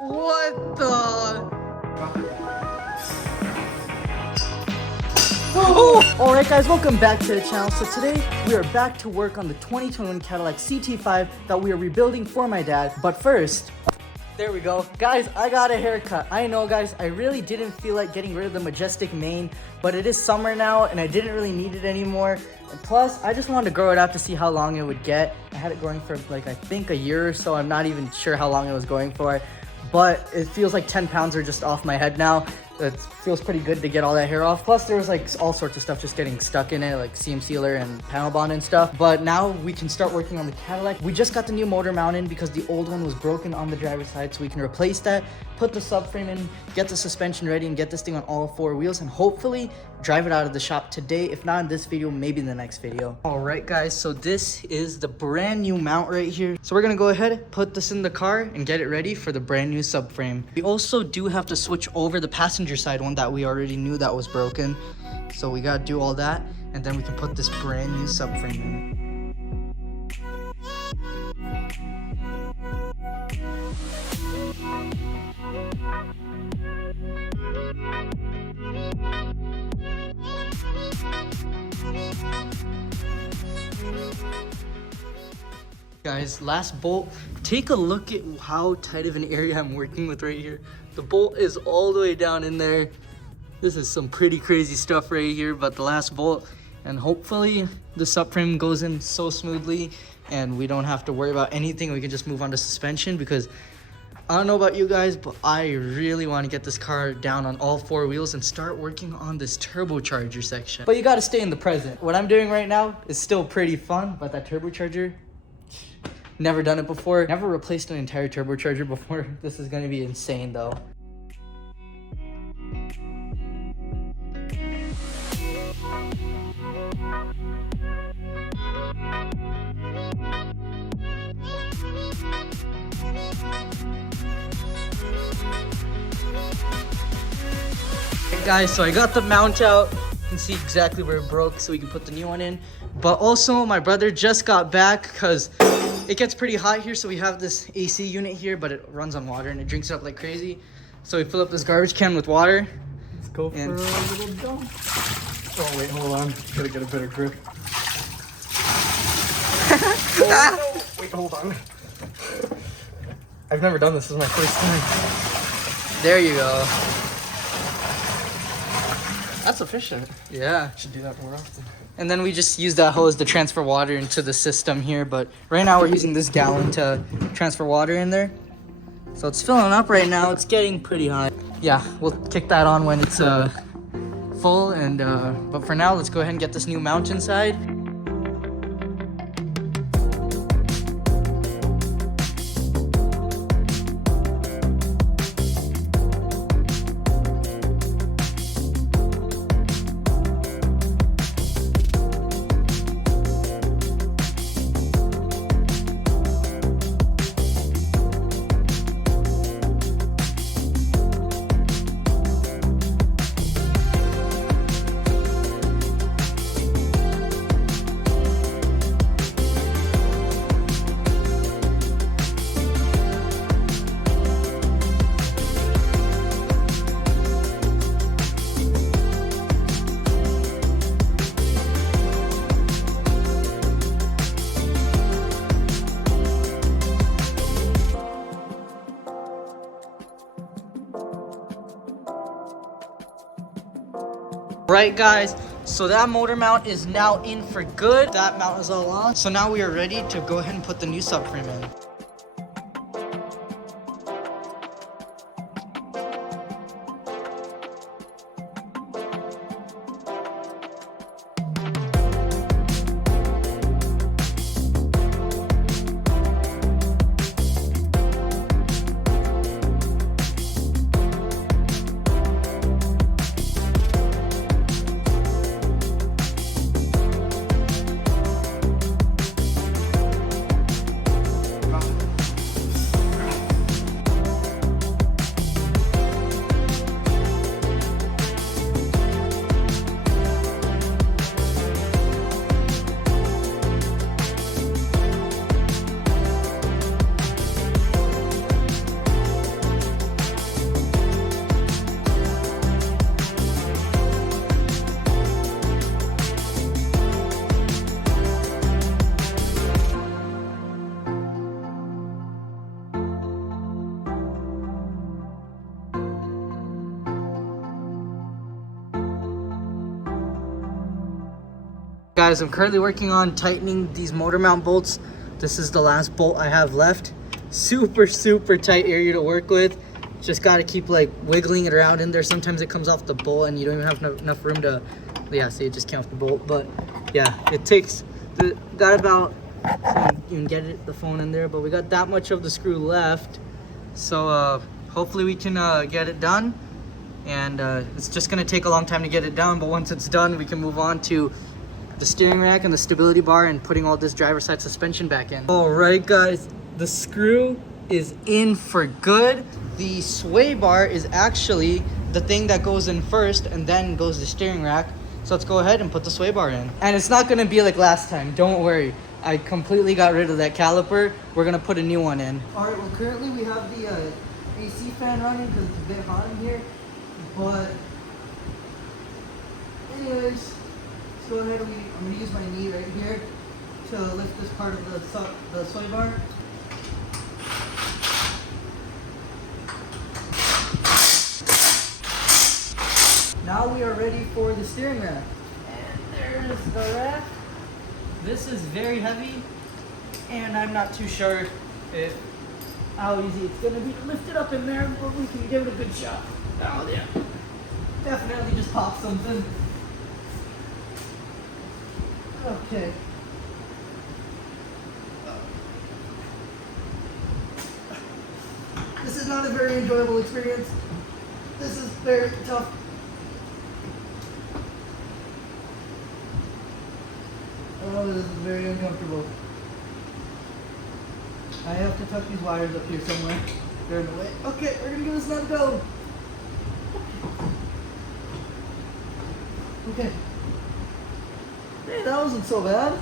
What the? Alright guys, welcome back to the channel. So today we are back to work on the 2021 Cadillac CT5 that we are rebuilding for my dad. But first, there we go. Guys, I got a haircut. I know guys, I really didn't feel like getting rid of the majestic mane, but it is summer now and I didn't really need it anymore. And plus, I just wanted to grow it out to see how long it would get. I had it growing for like, I think a year or so. I'm not even sure how long it was going for, but it feels like 10 pounds are just off my head now. It feels pretty good to get all that hair off. Plus there was like all sorts of stuff just getting stuck in it, like seam sealer and panel bond and stuff. But now we can start working on the Cadillac. We just got the new motor mount in because the old one was broken on the driver's side, so we can replace that, put the subframe in, get the suspension ready, and get this thing on all 4 wheels, and hopefully drive it out of the shop today. If not in this video, maybe in the next video. All right guys, so this is the brand new mount right here. So we're gonna go ahead, put this in the car and get it ready for the brand new subframe. We also do have to switch over the passenger side one that we already knew that was broken. So we gotta do all that, and then we can put this brand new subframe in. Guys, last bolt. Take a look at how tight of an area I'm working with right here. The bolt is all the way down in there. This is some pretty crazy stuff right here, but the last bolt, and hopefully the subframe goes in so smoothly and we don't have to worry about anything. We can just move on to suspension, because I don't know about you guys, but I really want to get this car down on all 4 wheels and start working on this turbocharger section. But you got to stay in the present. What I'm doing right now is still pretty fun, but that turbocharger, never done it before. Never replaced an entire turbocharger before. This is going to be insane though. Guys, so I got the mount out. You can see exactly where it broke, so we can put the new one in. But also my brother just got back because it gets pretty hot here, so we have this AC unit here, but it runs on water and it drinks it up like crazy. So we fill up this garbage can with water. Let's go for a little dump. Oh wait, hold on. Gotta get a better grip. Oh, no. Wait, hold on. I've never done this. This is my first time. There you go. That's efficient. Yeah. Should do that more often. And then we just use that hose to transfer water into the system here. But right now we're using this gallon to transfer water in there. So it's filling up right now. It's getting pretty hot. Yeah, we'll kick that on when it's full. And but for now, let's go ahead and get this new mount inside. Right guys, so that motor mount is now in for good. That mount is all on. So now we are ready to go ahead and put the new subframe in. guys, I'm currently working on tightening these motor mount bolts. This is the last bolt I have left. Super tight area to work with. Just got to keep like wiggling it around in there. Sometimes it comes off the bolt and you don't even have enough room to, yeah, see, it just came off the bolt. But yeah, it takes, got about, so you can get the phone in there, but we got that much of the screw left. So hopefully we can get it done. And it's just gonna take a long time to get it done, but once it's done, we can move on to the steering rack and the stability bar and putting all this driver side suspension back in. All right, guys, the screw is in for good. The sway bar is actually the thing that goes in first and then goes the steering rack. So let's go ahead and put the sway bar in. And it's not gonna be like last time, don't worry. I completely got rid of that caliper. We're gonna put a new one in. All right, well currently we have the AC fan running because it's a bit hot in here. But anyways, let's go ahead and I'm gonna use my knee right here to lift this part of the sway bar. Now we are ready for the steering rack. And there's the rack. This is very heavy, and I'm not too sure how easy it's gonna be to lift it up in there, but we can give it a good shot. Oh yeah, definitely just pop something. Okay. This is not a very enjoyable experience. This is very tough. Oh, this is very uncomfortable. I have to tuck these wires up here somewhere. They're in the way. Okay, we're gonna give this another go. Okay. Hey, that wasn't so bad.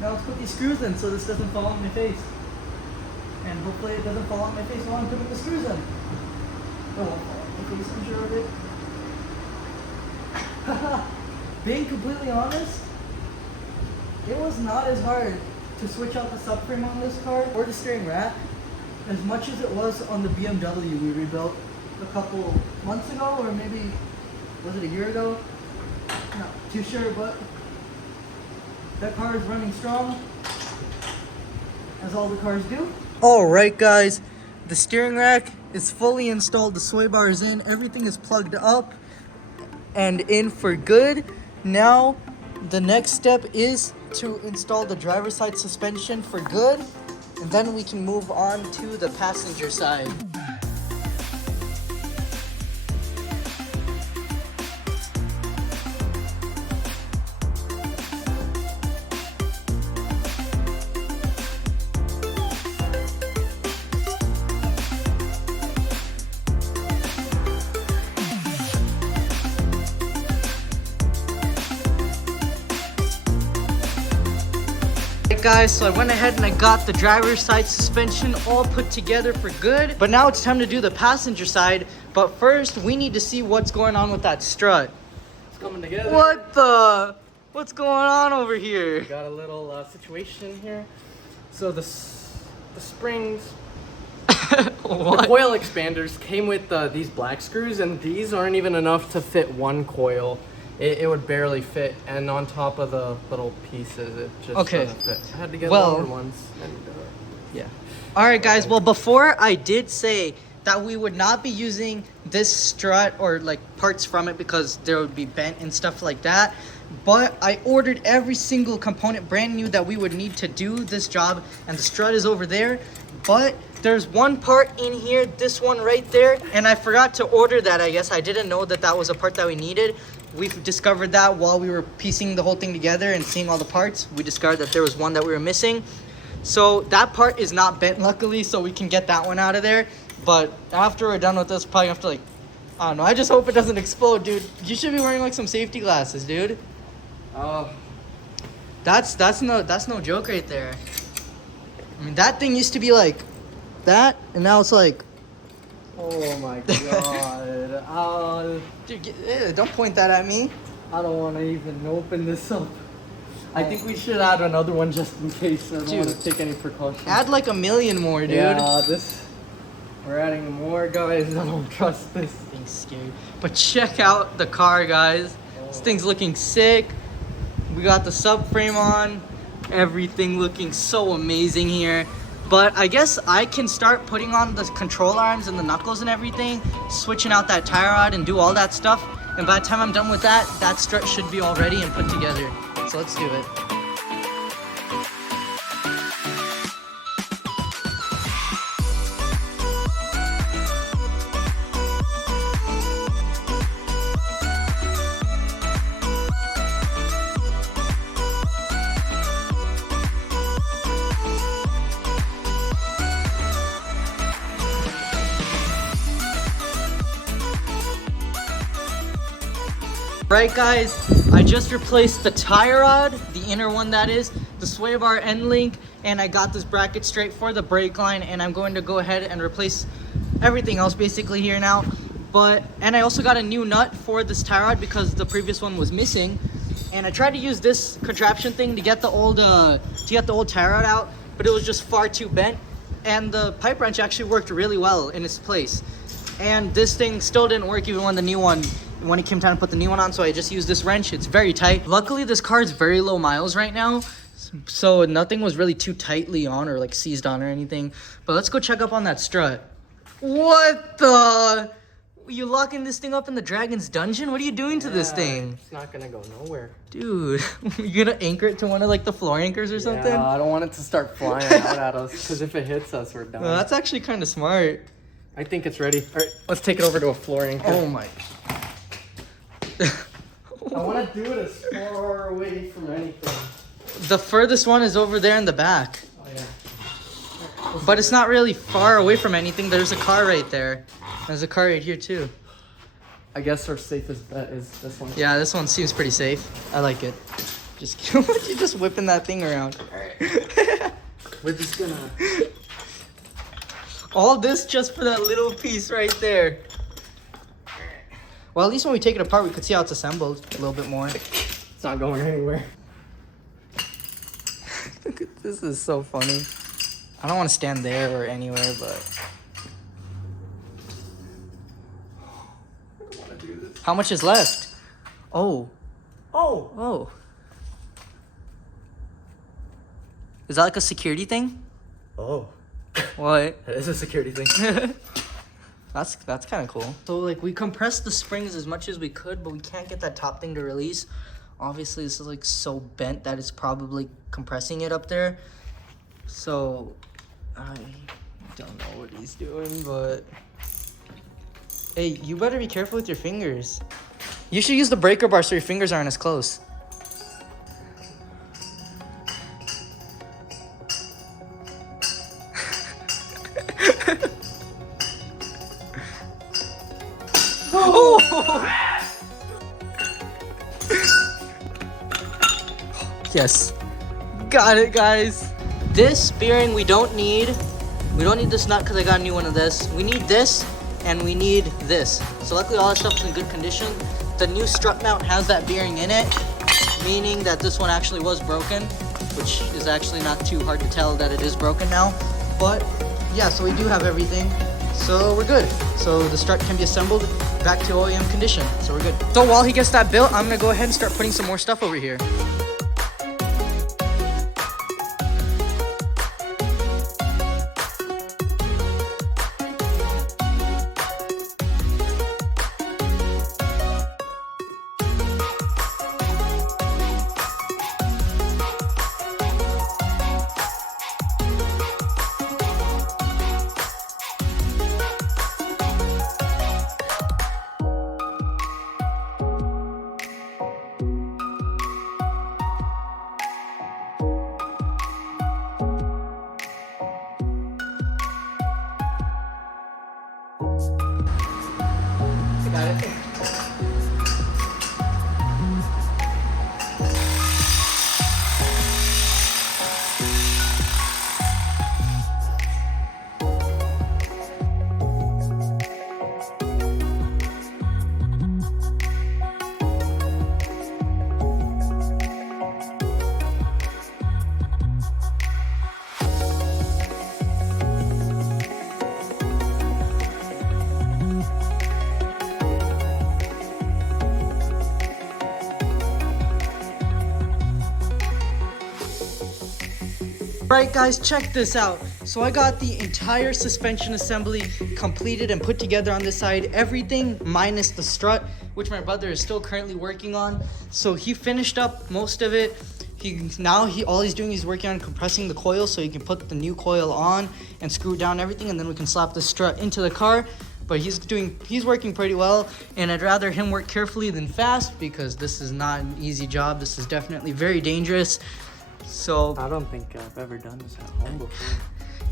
Now let's put these screws in so this doesn't fall on my face. And hopefully it doesn't fall on my face while I'm putting the screws in. It won't fall on my face, I'm sure of it. Being completely honest, it was not as hard to switch out the subframe on this car or the steering rack as much as it was on the BMW we rebuilt a couple months ago, or maybe, was it a year ago? Not too sure, but that car is running strong, as all the cars do. All right, guys, the steering rack is fully installed, the sway bar is in, everything is plugged up and in for good. Now, the next step is to install the driver's side suspension for good, and then we can move on to the passenger side. Guys, so I went ahead and I got the driver's side suspension all put together for good, but now it's time to do the passenger side. But first we need to see what's going on with that strut. It's coming together. What's going on over here? Got a little situation here. So the springs, the coil expanders came with these black screws, and these aren't even enough to fit one coil. It would barely fit, and on top of the little pieces, it just doesn't fit. I had to get longer ones, and yeah. All right, guys. Well, before I did say that we would not be using this strut or like parts from it because there would be bent and stuff like that, but I ordered every single component brand new that we would need to do this job, and the strut is over there. But there's one part in here, this one right there, and I forgot to order that. I guess I didn't know that that was a part that we needed. We've discovered that while we were piecing the whole thing together and seeing all the parts. We discovered that there was one that we were missing. So that part is not bent, luckily, so we can get that one out of there. But after we're done with this, probably have to like, I don't know. I just hope it doesn't explode, dude. You should be wearing like some safety glasses, dude. That's no joke right there. I mean, that thing used to be like that, and now it's like. Oh my god. Dude, don't point that at me. I don't want to even open this up. I think we should add another one just in case. I don't want to take any precautions. Add like a million more, dude. Yeah, we're adding more, guys. I don't trust this. Thing's scary. But check out the car, guys. This thing's looking sick. We got the subframe on. Everything looking so amazing here. But I guess I can start putting on the control arms and the knuckles and everything, switching out that tie rod and do all that stuff. And by the time I'm done with that, that strut should be all ready and put together. So let's do it. Right guys, I just replaced the tie rod, the inner one that is, the sway bar end link, and I got this bracket straight for the brake line, and I'm going to go ahead and replace everything else basically here now. And I also got a new nut for this tie rod because the previous one was missing. And I tried to use this contraption thing to get the old tie rod out, but it was just far too bent. And the pipe wrench actually worked really well in its place. And this thing still didn't work even when it came time to put the new one on, so I just used this wrench. It's very tight. Luckily, this car is very low miles right now, so nothing was really too tightly on or like seized on or anything. But let's go check up on that strut. What the? You locking this thing up in the Dragon's Dungeon? What are you doing to this thing? It's not gonna go nowhere. Dude, you gonna anchor it to one of like the floor anchors or something? Yeah, I don't want it to start flying out at us, because if it hits us, we're done. Well, that's actually kind of smart. I think it's ready. All right, let's take it over to a floor anchor. Oh my. I want to do it as far away from anything. The furthest one is over there in the back. Oh, yeah. But it's not really far away from anything. There's a car right there. There's a car right here too. I guess our safest bet is this one. Yeah, this one seems pretty safe. I like it. Just you just whipping that thing around. We're just gonna... All this just for that little piece right there. Well, at least when we take it apart, we could see how it's assembled a little bit more. It's not going anywhere. This is so funny. I don't want to stand there or anywhere, but... I don't want to do this. How much is left? Oh. Oh! Oh. Is that like a security thing? Oh. What? That is a security thing. That's kind of cool. So like we compressed the springs as much as we could, but we can't get that top thing to release. Obviously this is like so bent that it's probably compressing it up there. So I don't know what he's doing, but hey, you better be careful with your fingers. You should use the breaker bar so your fingers aren't as close. Yes, got it, guys. This bearing we don't need this nut because I got a new one of this. We need this and we need this. So luckily all that stuff's in good condition. The new strut mount has that bearing in it, meaning that this one actually was broken, which is actually not too hard to tell that it is broken now. But yeah, so we do have everything, so we're good. So the strut can be assembled back to OEM condition, so we're good. So while he gets that built, I'm gonna go ahead and start putting some more stuff over here. Got it. Right guys, check this out. So I got the entire suspension assembly completed and put together on this side. Everything minus the strut, which my brother is still currently working on. So he finished up most of it. All he's doing is working on compressing the coil so he can put the new coil on and screw down everything, and then we can slap the strut into the car. But he's working pretty well, and I'd rather him work carefully than fast because this is not an easy job. This is definitely very dangerous. So I don't think I've ever done this at home before.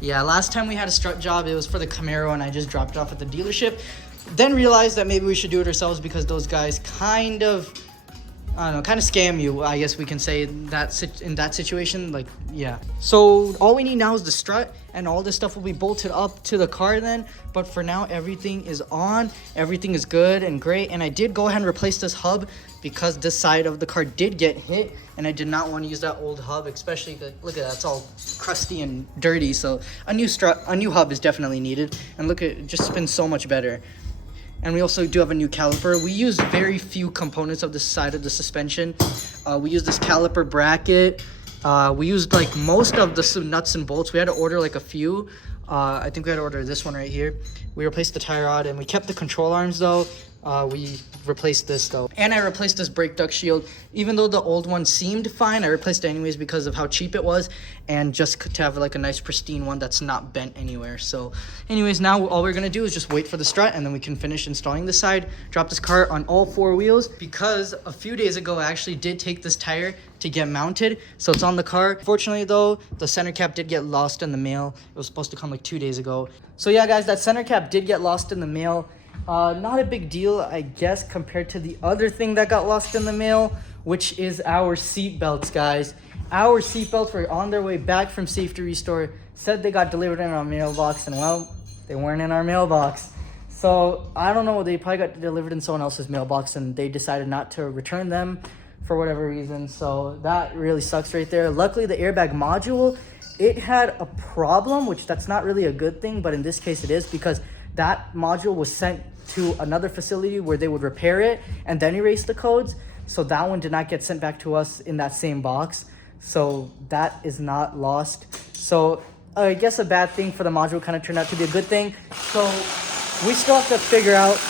Yeah, last time we had a strut job, it was for the Camaro, and I just dropped it off at the dealership. Then realized that maybe we should do it ourselves because those guys kind of scam you, I guess we can say, in that situation. Like, yeah. So all we need now is the strut, and all this stuff will be bolted up to the car then. But for now, everything is on. Everything is good and great. And I did go ahead and replace this hub because this side of the car did get hit, and I did not want to use that old hub, especially look at that, it's all crusty and dirty. So a new hub is definitely needed. And look at it, just spins so much better. And we also do have a new caliper. We use very few components of the side of the suspension. We use this caliper bracket. We used like most of the nuts and bolts. We had to order like a few. I think we had to order this one right here. We replaced the tie rod, and we kept the control arms though. We replaced this though. And I replaced this brake duct shield. Even though the old one seemed fine, I replaced it anyways because of how cheap it was, and just to have like a nice pristine one that's not bent anywhere. So anyways, now all we're gonna do is just wait for the strut, and then we can finish installing this side, drop this car on all 4 wheels, because a few days ago I actually did take this tire to get mounted, so it's on the car. Fortunately though, the center cap did get lost in the mail. It was supposed to come like 2 days ago. So yeah guys, that center cap did get lost in the mail. Not a big deal, I guess, compared to the other thing that got lost in the mail, which is our seat belts, guys. Our seat belts were on their way back from Safety Restore. Said they got delivered in our mailbox, and well, they weren't in our mailbox. So I don't know, they probably got delivered in someone else's mailbox, and they decided not to return them for whatever reason. So that really sucks right there. Luckily, the airbag module, it had a problem, which that's not really a good thing, but in this case it is, because that module was sent to another facility where they would repair it and then erase the codes. So that one did not get sent back to us in that same box. So that is not lost. So I guess a bad thing for the module kind of turned out to be a good thing. So we still have to figure out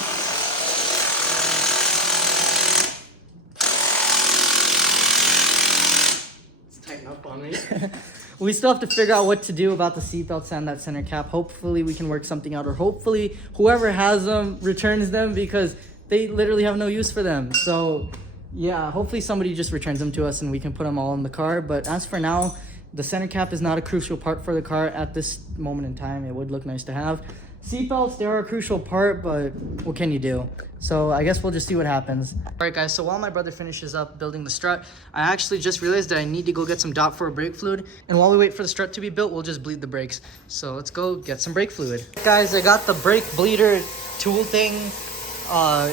we still have to figure out what to do about the seatbelts and that center cap. Hopefully we can work something out, or hopefully whoever has them returns them, because they literally have no use for them. So yeah, hopefully somebody just returns them to us and we can put them all in the car. But as for now, the center cap is not a crucial part for the car at this moment in time. It would look nice to have. Seatbelts, they are a crucial part, but what can you do? So I guess we'll just see what happens. All right, guys, so while my brother finishes up building the strut, I actually just realized that I need to go get some DOT4 brake fluid. And while we wait for the strut to be built, we'll just bleed the brakes. So let's go get some brake fluid. Guys, I got the brake bleeder tool thing,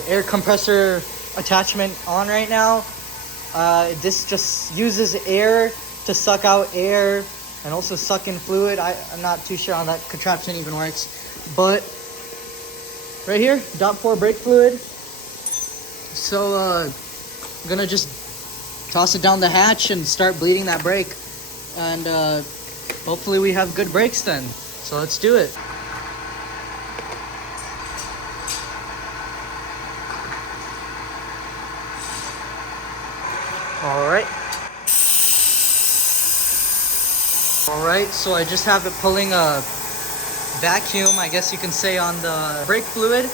air compressor attachment on right now. This just uses air to suck out air and also suck in fluid. I'm not too sure how that contraption even works. But right here, DOT4 brake fluid. So I'm gonna just toss it down the hatch and start bleeding that brake, and hopefully we have good brakes then. So let's do it. All right, so I just have it pulling a vacuum, I guess you can say, on the brake fluid,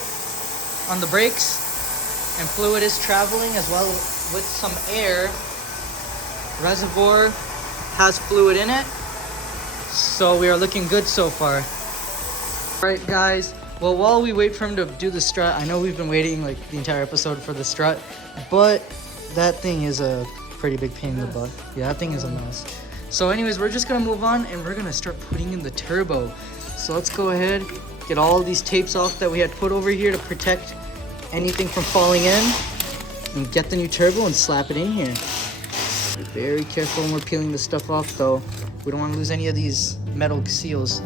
on the brakes, and fluid is traveling as well with some air. Reservoir has fluid in it, so we are looking good so far. All right, guys, well, while we wait for him to do the strut, I know we've been waiting like the entire episode for the strut, but that thing is a pretty big pain in the butt. Yeah, that thing is a mess. So anyways, we're just gonna move on and we're gonna start putting in the turbo. So let's go ahead, get all these tapes off that we had put over here to protect anything from falling in, and get the new turbo and slap it in here. Be very careful when we're peeling this stuff off though. We don't want to lose any of these metal seals.